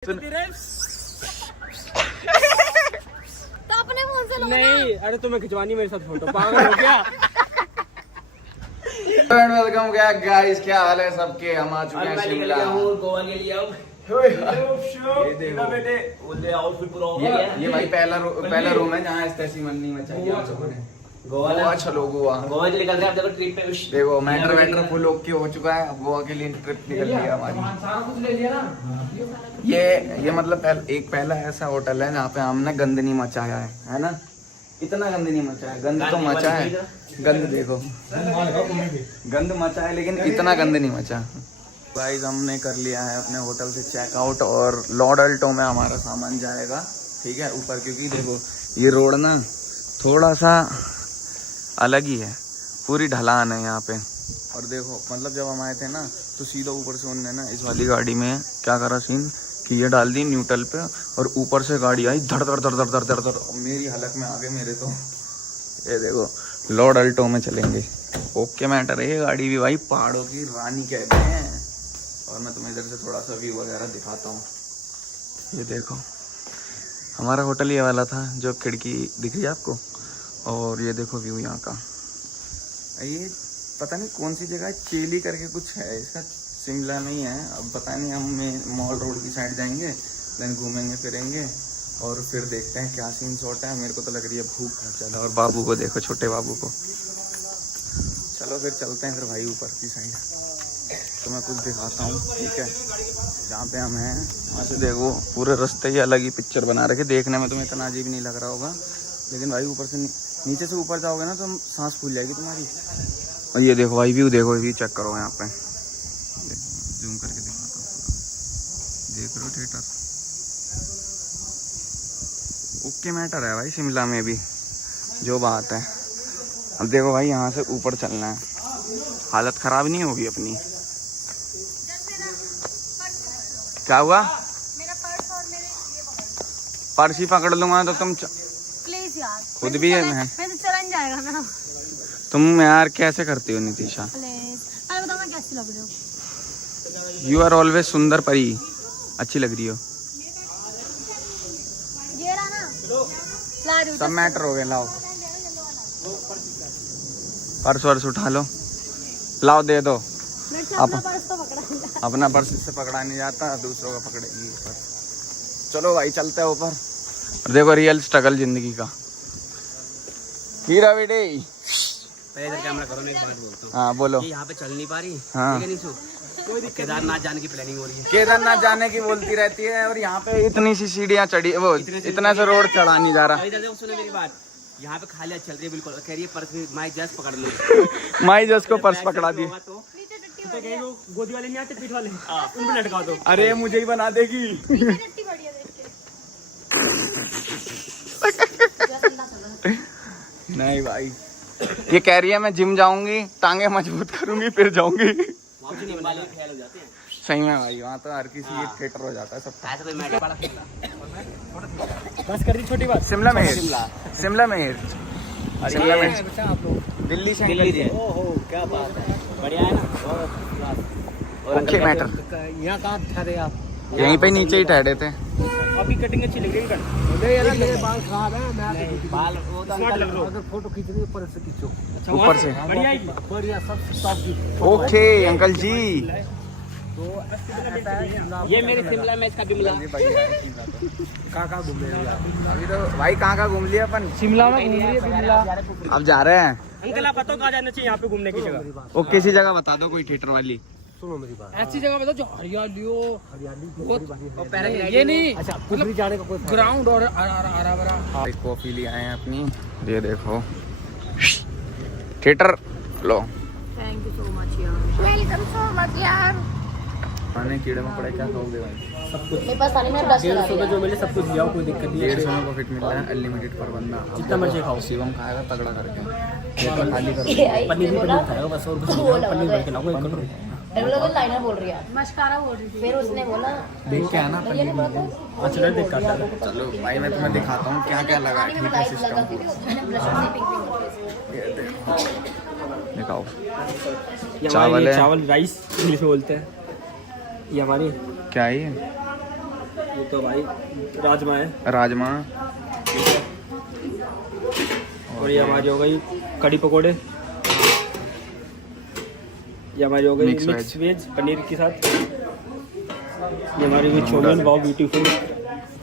तो अपने फोन से नहीं, अरे तुम्हें खिंचवानी मेरे साथ फोटो, पागल हो गया। वेलकम गाइस, क्या हाल है सबके। हम आ चुके हैं शिमला, गोवा के लिए। ये देखो बेटे, ये भाई पहला रूम है जहाँ ऐसी मननी मचाई हम सबों ने। गोवा चलो, गोवा निकल रहे हैं। देखो ट्रिप पे देखो मैटर वैटर फुल ओके हो चुका है। अब गोवा के लिए ट्रिप निकल लिया हमारी। सारा कुछ ले लिया ना। ये मतलब पहला ऐसा होटल है जहाँ पे हमने गंद नहीं मचाया है ना। इतना गंद नहीं मचा है, गंद तो मचा है, गंद देखो, गंद मचा है लेकिन इतना गंद नहीं मचा। गाइस हमने कर लिया है अपने होटल से चेकआउट और लॉर्ड अल्टो में हमारा सामान जाएगा, ठीक है, ऊपर। क्योंकि देखो ये रोड ना थोड़ा सा अलग ही है, पूरी ढलान है यहाँ पे। और देखो मतलब जब हम आए थे ना तो सीधा ऊपर से उन्होंने ना इस वाली गाड़ी में क्या करा सीन कि ये डाल दी न्यूट्रल पे और ऊपर से गाड़ी आई धड़ धड़ धड़ धड़ धड़ धड़ धड़। मेरी हलक में आ गए मेरे तो। ये देखो लॉर्ड अल्टो में चलेंगे, ओके मैटर है। ये गाड़ी भी भाई पहाड़ों की रानी कहते हैं। और मैं तुम्हें इधर से थोड़ा सा व्यू वगैरह दिखाता हूँ। ये देखो हमारा होटल ये वाला था जो खिड़की दिख रही है आपको। और ये देखो व्यू यहाँ का। ये पता नहीं कौन सी जगह, चेली करके कुछ है इसका, शिमला में ही है। अब पता नहीं, हम मॉल रोड की साइड जाएंगे, देन घूमेंगे फिरेंगे और फिर देखते हैं क्या सीन शॉट है। मेरे को तो लग रही है भूख बहुत ज़्यादा। और बाबू को देखो, छोटे बाबू को। चलो फिर चलते हैं फिर भाई ऊपर की साइड, तो मैं कुछ दिखाता हूँ, ठीक है। जहाँ पे हम हैं वहाँ से देखो पूरे रास्ते ही अलग ही पिक्चर बना रखे। देखने में तुम्हें इतना अजीब नहीं लग रहा होगा, लेकिन भाई ऊपर से नीचे से ऊपर जाओगे ना तो सांस फूल जाएगी तुम्हारी। और ये देखो भाई व्यू देखो, व्यू चेक करो यहाँ पे, जूम करके दिखाता हूँ। देख रहे हो थिएटर, ओके मैटर है भाई शिमला में भी, जो बात है। अब देखो भाई यहाँ से ऊपर चलना है, हालत खराब नहीं होगी अपनी। क्या हुआ? मेरा पर्स और मेरे पर्स ही पकड़ लूंगा तो तुम प्लीज यार, खुद भी है। मैं तो चलन जाएगा ना। तुम यार कैसे करती हो नितिशा? प्लीज अरे बताओ मैं कैसी लग रही हूँ? यू आर ऑलवेज सुंदर परी, अच्छी लग रही हो। ये रहा ना, ला रही हूँ। सब मैटर हो गए, लाओ पर्स वर्स उठा लो, लाओ दे दो। मेरे से अपना पर्स तो पकड़ा नहीं। अपना पर्स इससे पकड़ा नहीं जाता, दूसरों का पकड़ेगी पर्स। चलो भाई चलते हैं ऊपर। और देखो रियल स्ट्रगल जिंदगी का। हीरा बेटे कैमरा करो, मैं एक बात बोलता हूँ। हाँ बोलो। यहाँ पे चल नहीं पा रही, हाँ। ठीक है नीशु? केदारनाथ जाने की प्लानिंग हो रही है। केदारनाथ जाने की बोलती रहती है और यहाँ पे इतनी सी सीढ़ियाँ चढ़ी, वो इतना सा रोड चढ़ा नहीं जा रहा। सुनो मेरी बात, यहाँ पे खाली चल रही है बिल्कुल, कह रही है पर्स माई जस्ट पकड़ लो। माई जस को पर्स पकड़ा दी। गोदी वाले नहीं आते, पीठ वाले, उन पे लटका दो। अरे मुझे ही बना देगी। टट्टी बढ़िया देख के। नहीं भाई, ये कह रही है मैं जिम जाऊंगी, टांगे मजबूत करूंगी फिर जाऊंगी। सही में भाई, वहाँ तो हर किसी एक थिएटर हो जाता है सब। बस कर दी छोटी बात। शिमला में, शिमला में, शिमला में आप लोग दिल्ली से दिल्ली से। ओहो क्या बात है, बढ़िया है ना। Okay matter. यहाँ कहाँ ठहरे आप? यहीं पे नीचे ही ठहरे थे। अभी कटिंग अच्छी लग रही है। यार मेरे बाल खराब है, मैं बाल वो तो स्मार्ट लग रहा हूं। अगर फोटो खींचनी ऊपर से खींचो। अच्छा ऊपर से बढ़िया आएगी, बढ़िया सब टॉप की। ओके अंकल जी। तो ये मेरे शिमला में इसका बिमला। कहाँ घूम रहे हैं अभी? तो भाई कहाँ घूम लिया अपन? शिमला में घूम रही है बिमला। अब जा रहे हैं। अंकल आप बताओ कहाँ जाना चाहिए यहाँ पे घूमने की जगह? वो किसी जगह बता दो कोई थिएटर वाली। सुनो मेरी बात, ऐसी जगह बताओ जो हरियाली ये नहीं। अच्छा कुछ भी जाने का कोई ग्राउंड और हरा भरा। एक कॉफी ले आए हैं अपनी, ये देखो theatre low. Thank you so much यार, वेलकम सो मच यार। खाने कीड़े में पड़े, क्या खाओगे भाई? सब कुछ मेरे पास सारी में ब्रश लगा 150 में जो मिले सब कुछ लिया, कोई दिक्कत नहीं है। 150 का फिट मिल रहा है, अनलिमिटेड पर बंदा। जितना मर्जी खाओ। शिवम खाएगा तगड़ा करके, ये तो खाली कर। पनीर भी पनीर खाएगा बस, और कुछ नहीं खाएगा। पनीर भर के लाओ एक कटोरी। लाइनर बोल रही है, मस्कारा बोल रही थी। फिर उसने बोला देख के आना पनीर। अच्छा देख कर चलो भाई मैं तुम्हें दिखाता हूँ क्या क्या लगा है, ठीक है सिस्टम। दिखाओ चावल है, चावल राइस इंग्लिश में बोलते हैं। ये हमारी क्या है ये? ये तो भाई राजमा है, राजमा, और ये हमारी हो गई कड़ी पकोड़े, ये हमारी हो गई मिक्स मिक्स वेज पनीर के साथ, ये हमारी हुई चाउमीन बहुत ब्यूटीफुल,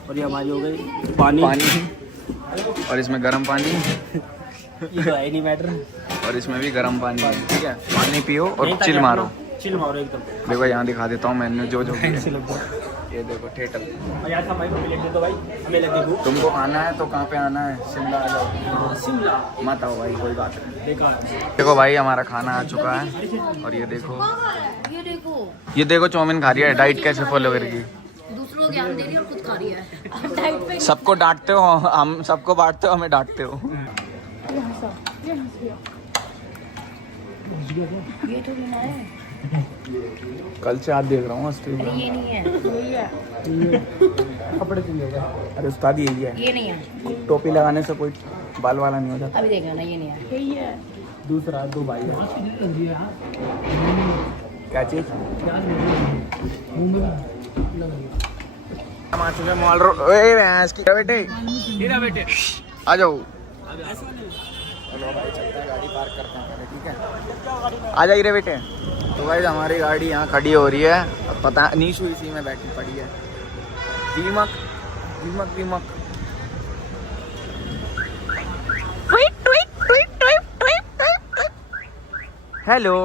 और ये हमारी हो गई पानी, और इसमें गर्म पानी, ये तो है नहीं मैटर, और इसमें भी गर्म पानी है, ठीक है। पानी पियो और चिल मारो एकदम। देखो यहाँ दिखा देता हूँ मैंने जो जो भी है। ऐसे लग गया। ये देखो थिएटर। और यार हमारे को प्लेट दे दो भाई, हमें लगी भूख। तुमको आना है तो कहाँ पे आना है? शिमला आ जाओ। शिमला मत आओ भाई, कोई बात नहीं। देखा देखो भाई हमारा खाना आ चुका है, और ये देखो ये देखो चाउमीन खा रही है। डाइट कैसे फॉलो करेगी? दूसरों को ज्ञान दे रही है और खुद खा रही है। डाइट पे सबको डांटते हो, हम सबको बांटते हो, हमें डांटते हो। ये तो लेना है। कल से आप देख रहा हूँ अरे ये नहीं है, कपड़े चेंज हो गए। अरे उस्ताद यही है, ये नहीं है। टोपी लगाने से कोई बाल वाला नहीं हो जाता। अभी देखना ना, ये नहीं है, यही है। दूसरा दो भाई है। क्या चीज? हम आ चुके हैं मॉल रोड। ओए भैंस की बेटे, बेटे आ जाओ। ऐसा नहीं। चलो भाई चलते हैं, गाड़ी पार्क करते हैं पहले, ठीक है? आ जाइए रे बेटे। तो भाई हमारी गाड़ी यहाँ खड़ी हो रही है, अब पता नीशू इसी में बैठी पड़ी है। दीमक दीमक दीमक। हेलो,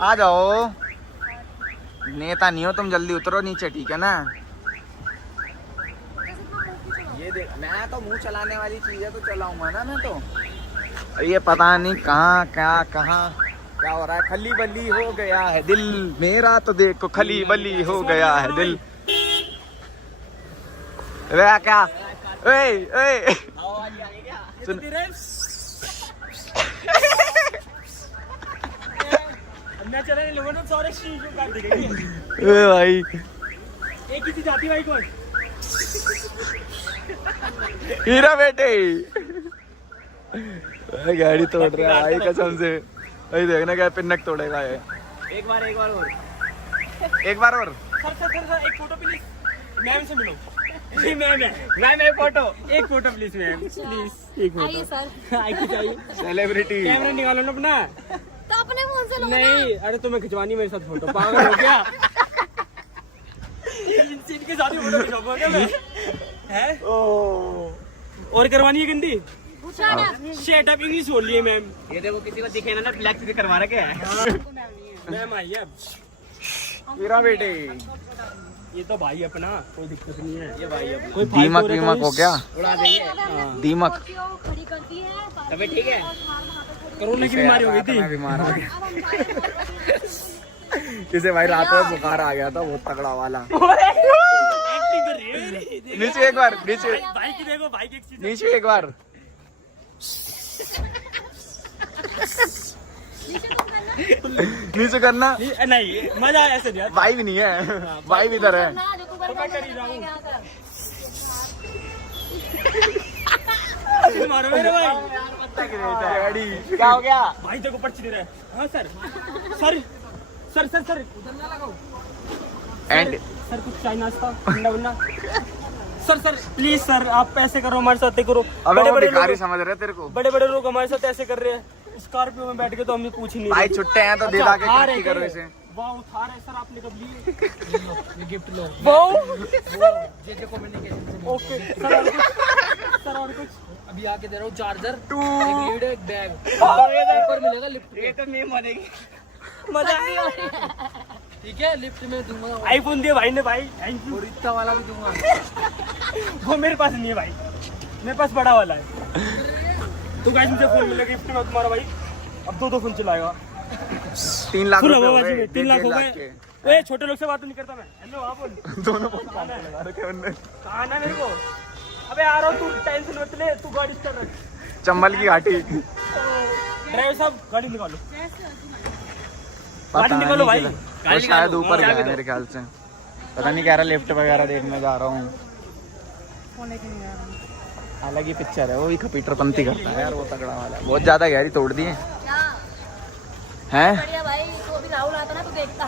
आ जाओ। नेता नहीं हो तुम, जल्दी उतरो नीचे, ठीक है ना? ये देख, मैं तो मुंह चलाने वाली चीज है तो चलाऊंगा ना मैं तो। ये पता नहीं कहाँ क्या हो रहा है। खली बली हो गया है दिल मेरा, तो देखो खली बली हो गया है दिल। वे क्या? ओए ओए सुन, लोगों ने सारे शीशे काट दिए। ओए भाई एक ही चीज आती भाई कोई। हीरा बेटे गाड़ी तोड़ रहा है भाई कसम से। भाई देखना क्या पिन्नक तोड़ेगा ये। एक बार और। एक बार और। सर एक फोटो प्लीज, मैम से मिलो। जी मैम एक फोटो प्लीज मैम, प्लीज एक फोटो। आइए सर। आइए चाहिए। सेलिब्रिटी कैमरा निकालो ना अपना। तो अपने फोन से लो ना। नहीं, अरे तुम्हें खिंचवानी मेरे साथ फोटो, पागल हो क्या? इनके साथ ही फोटो खिंचवाऊंगा मैं। हैं? और करवानी है गंदी? शेट अप इंग्लिश बोल लिए मैम। ये देखो किसी को दिखे ना ब्लैक से करवा रखे है। मैम आई है। हीरा बेटे ये तो भाई अपना, कोई दिक्कत नहीं है। ये भाई है। कोई दीमक वीमक हो क्या? उड़ा देंगे। दीमक खड़ी करती है। तबे ठीक है। कोरोना की बीमारी हो गई थी। बीमार आ गया किसे भाई, रात में बुखार आ गया था बहुत तगड़ा वाला। नीचे एक बार, नीचे भाई की देखो, भाई की नीचे एक बार। नीचे करना नहीं, मजा आया ऐसे यार। भाई भी नहीं है, भाई भी इधर है। तो मैं कर ही रहा हूँ। मारो मेरे भाई। क्या हो गया? भाई देखो पर्ची दे रहा है। हाँ sir sir sir sir sir and sir कुछ चाय नाश्ता ठंडा वंडा। सर प्लीज सर, आप पैसे करो हमारे साथ करो। अबे वो भिखारी समझ रहे तेरे को? बड़े लोग हमारे साथ ऐसे कर रहे हैं। स्कॉर्पियो में बैठ के तो हमने पूछ ही नहीं। भाई छुट्टे हैं तो दे दा के खर्ची करो इसे। वाह उठा रहे सर, आपने कब लिए? ये गिफ्ट लो। वाह जेजे कम्युनिकेशन से। ओके सर और कुछ अभी आके दे रहा हूँ। चार्जर, एक लीड, एक बैग, ऊपर मिलेगा लिफ्ट। ये तो नहीं मानेगी। मजा आएगा। ठीक है, लिफ्ट में दूंगा। आईफोन दिया भाई ने भाई, थैंक यू। और इतना वाला भी दूंगा। वो मेरे पास नहीं है भाई, मेरे पास बड़ा वाला है। तो गाइस मुझे फोन मिलेगा गिफ्ट में तुम्हारा भाई। अब दो फोन चलाएगा। 3 लाख रुपए हो गए। 3 लाख हो गए। ओए छोटे लोग से बात नहीं करता मैं। हेलो हाँ बोल। दोनों फोन लगा रखे उन्होंने। कहाँ ना मेरे को। अबे आ रहा हूँ, तू टेंशन मत ले, तू गाड़ी स्टार्ट रख। चंबल की घाटी। ड्राइवर साहब गाड़ी निकालो। पता गाड़ी निकालो भाई। नहीं, वो शायद ऊपर गया है मेरे ख्याल से। पता नहीं, कह रहा लिफ्ट वगैरह देखने जा रहा हूँ। अलग ही पिक्चर है, वो भी कपीटरपंती करता है यार, वो तगड़ा वाला। बहुत ज्यादा गहरी तोड़ दी है। बढ़िया भाई, तो अभी राहुल आता ना तो देखता।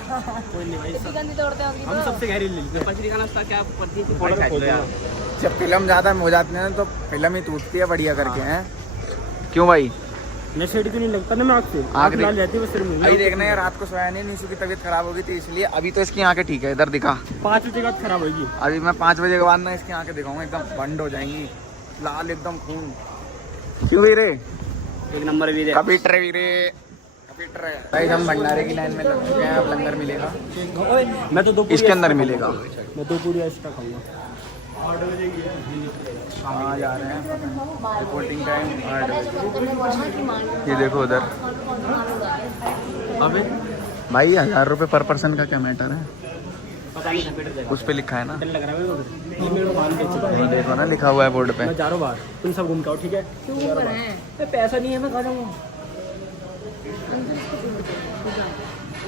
कोई नहीं भाई, इतनी गंदी तोड़ते होंगे हम सबसे गहरी ले लेते हैं। पचड़ी का नाश्ता क्या पत्ती की फोड़ा खोल यार। जब फिल्म ज्यादा हो जाती है ना तो फिल्म ही टूटती है बढ़िया करके हैं। क्यों भाई? नशेड़ी तो नहीं लगता ना मैं आँख से, आँख लाल जाती है बस सिर में। अभी देखना है, रात को सोया नहीं, नीशू की तबीयत खराब होगी थी इसलिए। अभी तो इसकी आंखें ठीक है, इधर दिखा। 5 बजे के बाद खराब होगी। अभी मैं 5 बजे के बाद ना इसकी आंखें दिखाऊंगा, एकदम बंद हो जाएंगी, लाल एकदम खून। क्यों वीरे? एक नंबर भी दे। कपीटर वीरे, कपीटर है भाई। हम भंडारे की लाइन में लग चुके हैं, अब लंगर मिलेगा। मैं तो 2 पूरी इसके अंदर मिलेगा। मैं 2 पूरी एक्स्ट्रा खाऊंगा। हाँ जा रहे हैं, रिपोर्टिंग टाइम 8 बजे। ये देखो उधर। अबे भाई 1000 रुपये पर पर्सन का क्या मैटर है? पता नहीं कंप्यूटर देगा। उस पे लिखा है ना, डर लग रहा है मेरे को। ये मेरे को मान के चुका नहीं देखो ना लिखा हुआ है बोर्ड पे। मैं जा रहा हूँ बाहर, तुम सब घूम के आओ ठीक है? क्यों कर रहे हैं? मैं पैसा नहीं है, मैं खा जाऊंगा।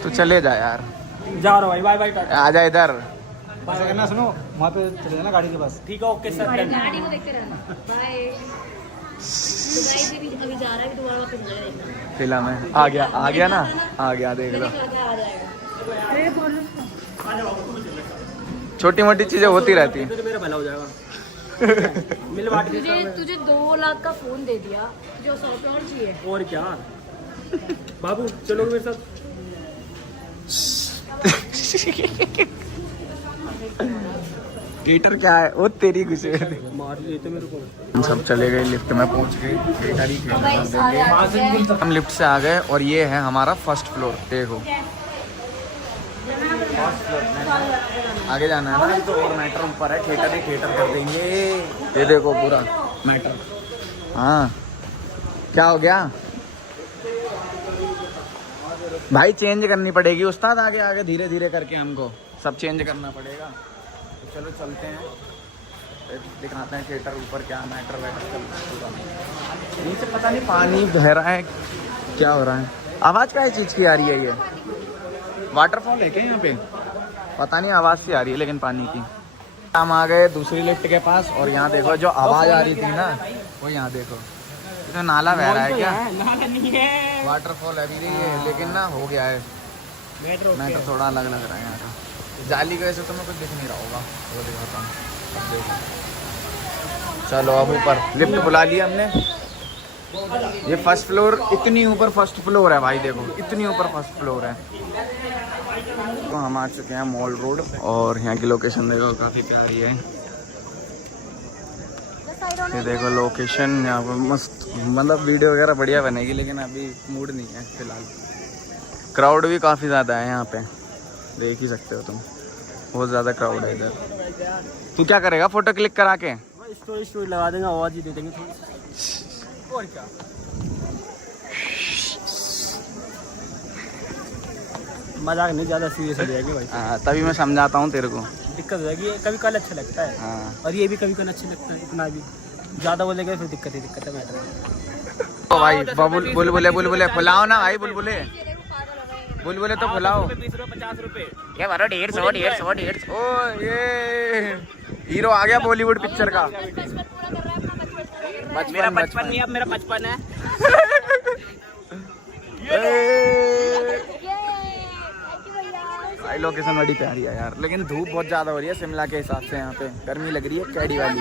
तो चले जा यार, जा रहा हूँ भाई, बाय बाय टाटा। आजा इधर। ऐसा करना, सुनो वहाँ पे चले जाना गाड़ी के पास। ठीक है, ओके सर। गाड़ी को देखते रहना। बाय। तो गाइस भी अभी जा रहा है, दोबारा वापस आ जाएगा। फिल्म है, आ गया ना, आ गया देख लो। आ जाएगा। अरे बोल, छोटी मोटी चीजें होती रहती हैं। तो मेरा भला हो जाएगा। मिल बांट के तुझे 2 लाख का फोन दे दिया, तुझे 100 रुपये और चाहिए। और क्या बाबू, चलोगे मेरे साथ? गेटर क्या है वो तेरी गुस्से मार लेते मेरे को। हम सब चले गए, लिफ्ट में पहुंच गए। गेटर ही तो भाई सारे आ गए। हम लिफ्ट से आ गए और ये है हमारा फर्स्ट फ्लोर। देखो आगे जाना है ना, तो और मैटर ऊपर है, थिएटर ही थिएटर कर देंगे। ये देखो पूरा मैटर। हाँ क्या हो गया भाई? चेंज करनी पड़ेगी उस्ताद, आगे आगे धीरे धीरे करके हमको सब चेंज करना पड़ेगा। तो चलो चलते हैं, फिर दिखाते हैं थिएटर ऊपर क्या मैटर वैटर चल रहा। नीचे पता नहीं पानी बह रहा है, क्या हो रहा है? आवाज़ क्या चीज़ की आ रही है? ये वाटरफॉल है क्या यहाँ पे? पता नहीं, आवाज़ सी आ रही है लेकिन पानी की। हम आ गए दूसरी लिफ्ट के पास और यहाँ देखो जो आवाज़ आ रही थी ना, वो यहाँ देखो तो नाला बह रहा है क्या? नाला नहीं है, वाटरफॉल है अभी ये, लेकिन ना हो गया है मैटर थोड़ा अलग लग रहा है यहाँ का। जाली की वजह से तुम्हें कुछ दिख नहीं रहा होगा, वो दिखाता हूँ। अब देखो चलो, अब ऊपर लिफ्ट बुला लिया हमने। ये फर्स्ट फ्लोर, इतनी ऊपर फर्स्ट फ्लोर है भाई, देखो इतनी ऊपर फर्स्ट फ्लोर है। तो हम आ चुके हैं मॉल रोड और यहाँ की लोकेशन देखो काफ़ी प्यारी है। ये देखो लोकेशन, यहाँ पर मस्त, मतलब वीडियो वगैरह बढ़िया बनेगी, लेकिन अभी मूड नहीं है फिलहाल। क्राउड भी काफ़ी ज़्यादा है यहाँ पे, देख ही सकते हो तुम, बहुत ज़्यादा क्राउड है इधर। तू क्या करेगा फोटो क्लिक करा के? स्टोरी लगा देंगे, आवाज़ ही दे देंगे थोड़ी। और क्या, मजाक नहीं, ज़्यादा सीरियस हो जाएगी भाई। हाँ तभी मैं समझाता हूँ तेरे को, दिक्कत हो जाएगी। कभी कल अच्छा लगता है। हाँ और ये भी कभी कल अच्छा लगता है, इतना भी ज़्यादा बोलेगा फिर दिक्कत है मैटर। तो भाई बुलबुले फुलाओ ना भाई, बुलबुले तो फुलाओ। 20 रुपये 50 रुपये क्या बारो 150 ओ ये हीरो आ गया बॉलीवुड पिक्चर का। मेरा बचपन नहीं, अब मेरा 55 है। भाई लोकेशन बड़ी प्यारी है यार, लेकिन धूप बहुत ज्यादा हो रही है शिमला के हिसाब से। यहाँ पे गर्मी लग रही है कैडी वाली।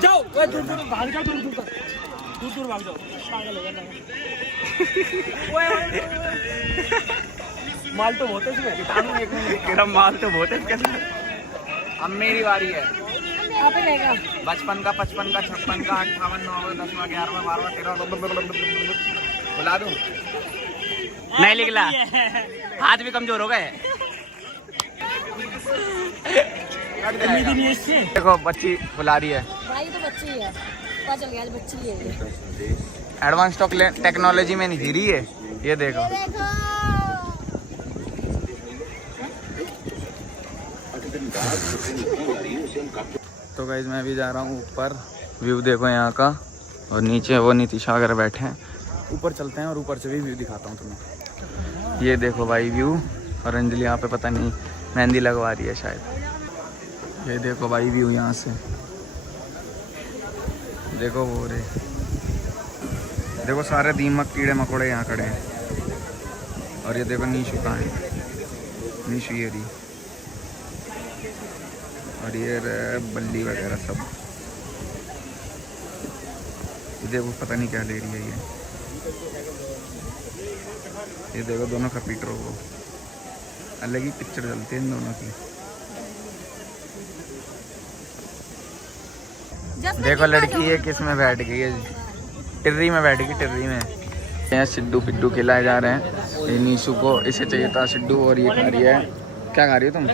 जाओ दूर दूर भाग जाओ, दूर भाग जाओ, पागल हो गया। माल तो बहुत है इसमें, माल तो बहुत है इसके अंदर। अब मेरी बारी है। बचपन का 55 का 56 का 58 9 10 11 12 13 बुला दूं? नहीं निकला, हाथ भी कमजोर हो गए। देखो बच्ची बुला रही है भाई, तो बच्ची ही है, पता चल गया बच्ची ही है। एडवांस टेक्नोलॉजी में नहीं जी रही है, ये देखो। तो गाइस मैं भी जा रहा हूँ ऊपर, व्यू देखो यहाँ का, और नीचे वो नीतीशा वगैरह बैठे हैं। ऊपर चलते हैं और ऊपर से भी व्यू दिखाता हूँ तुम्हें। ये देखो भाई व्यू, और अंजलि यहाँ पे पता नहीं मेहंदी लगवा रही है शायद। ये देखो भाई व्यू यहाँ से, देखो वो रे, देखो सारे दीमक कीड़े मकोड़े यहाँ खड़े हैं। और ये देखो नीशू कहाँ है, नीशू ये रही, और ये बल्ली वगैरह सब। ये देखो पता नहीं क्या ले रही है ये देखो दोनों का पीटर वो अलग ही पिक्चर चलती है इन दोनों की। देखो लड़की ये किस में बैठ गई है, टिर्री में बैठ गई, टिर्री में। यहाँ सिड्डू पिड्डू खिलाए जा रहे हैं ये नीशू को, इसे चाहिए था सिड्डू, और ये खा रही है, क्या खा रही हो तुम?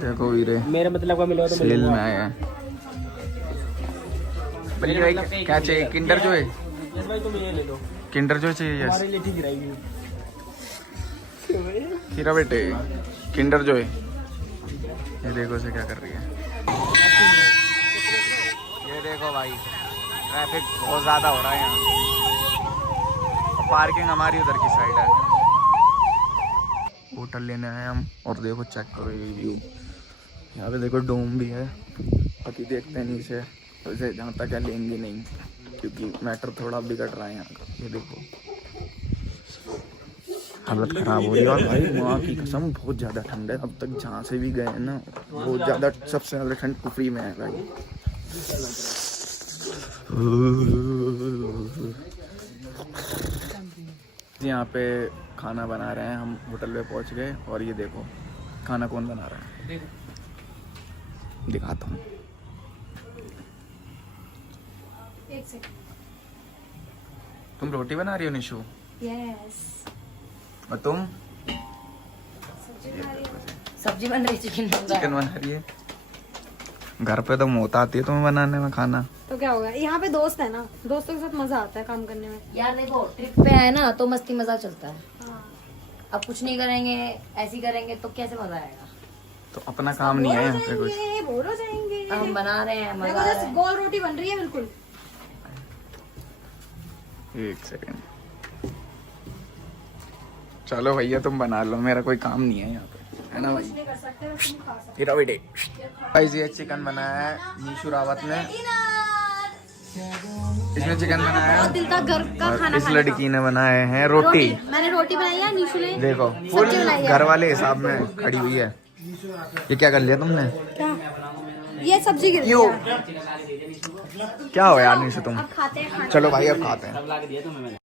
देखो वीरे मेरे मतलब का मिला तो सेल में आया है। बल्ली भाई क्या चाहिए? किंडर जो है, यस भाई तुम ये ले लो, किंडर जो चाहिए। यस हमारे लिए ठीक रहेगी। खीरा बेटे किंडर जो है। ये देखो से क्या कर रही है, ये देखो भाई ट्रैफिक बहुत ज़्यादा हो रहा है यहाँ, और पार्किंग हमारी उधर की साइड है। होटल लेने आए हम, और देखो चेक करो ये व्यू, यहाँ पे देखो डोम भी है। बाकी देखते हैं नीचे वैसे जहाँ तक है लेंगे नहीं, क्योंकि मैटर थोड़ा बिगड़ रहा है यहाँ का। ये देखो हालत ख़राब हो रही है, और भाई वहाँ की कसम बहुत ज़्यादा ठंड है। अब तक जहाँ से भी गए हैं ना, बहुत ज़्यादा, सबसे ज़्यादा ठंड कुफरी में है भाई। यहाँ पे खाना बना रहे हैं, हम होटल पे पहुँच गए, और ये देखो खाना कौन बना रहा है, दिखाता हूँ। तुम रोटी बना रही हो निशु? यस। और तुम? सब्जी बन रही, चिकन बना रही है। घर पे तो मौत आती है तुम्हें बनाने में खाना। तो क्या होगा, यहाँ पे दोस्त है ना, दोस्तों के साथ मजा आता है काम करने में। यार देखो ट्रिप पे है ना तो मस्ती मजा चलता है। अब कुछ नहीं करेंगे, ऐसे ही करेंगे तो कैसे मजा आएगा? तो अपना काम नहीं है यहाँ पे कुछ। बोर हो जाएंगे। हम बना रहे हैं, मजा देखो आ रहा जैसे है। गोल रोटी बन रही है बिल्कुल। एक सेकंड, चलो भैया तुम बना लो, मेरा कोई काम नहीं है यहाँ पे, है ना भाई? नहीं कर सकते, बस तुम खा सकते हीरा बेटे गाइस, ये चिकन बनाया है नीशू रावत ने, इसने चिकन बनाया हो। है, दिल का घर का और खाना इस खाने लड़की ने बनाए हैं रोटी। मैंने रोटी बनाई है, निशु ने देखो फुल बनाई है। घर वाले हिसाब में खड़ी हुई है। ये क्या कर लिया तुमने? क्या ये सब्जी गिर क्यों? गई। क्या हो यार निशु तुम? अब खाते हैं खाना। चलो भाई अब खाते हैं।